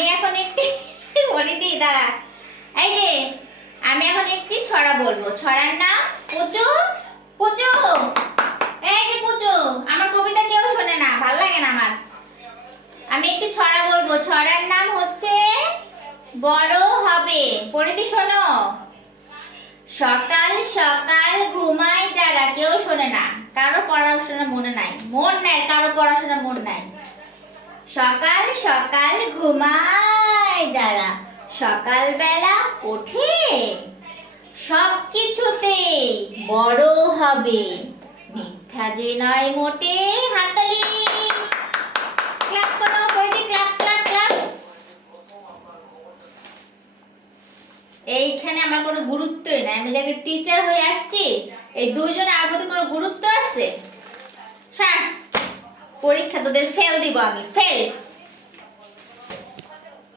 আমি এখন একটি বলে দিই, দাঁড়া। এই যে আমি এখন একটি ছড়া বলবো। ছড়ার নাম পুচু পুচু। এই যে পুচু, আমার কবিতা কেউ শোনে না, ভালো লাগে না আমার। আমি একটি ছড়া বলবো, ছড়ার নাম হচ্ছে বড় হবে। পড়ে দি, শোনো। সকাল সকাল ঘুমায় যারা, কেউ শোনে না, কারো পড়াশোনা মনে নাই, মন নাই, কারো পড়াশোনা মন নাই। সকাল সকাল ঘুমায় যারা, সকালবেলা ওঠে সব কিছুতে বড় হবে, মিথ্যা যে নয় মোটে। হাততালি, ক্লাপ করো, করে দি, ক্লাপ ক্লাপ ক্লাপ। এইখানে আমার কোনো গুরুত্বই নাই, আমি যে একটা টিচার হয়ে আসছি, এই দুইজনের আর প্রতি কোনো গুরুত্ব আছে? পরীক্ষা তোদের ফেল দিব আমি, ফেল।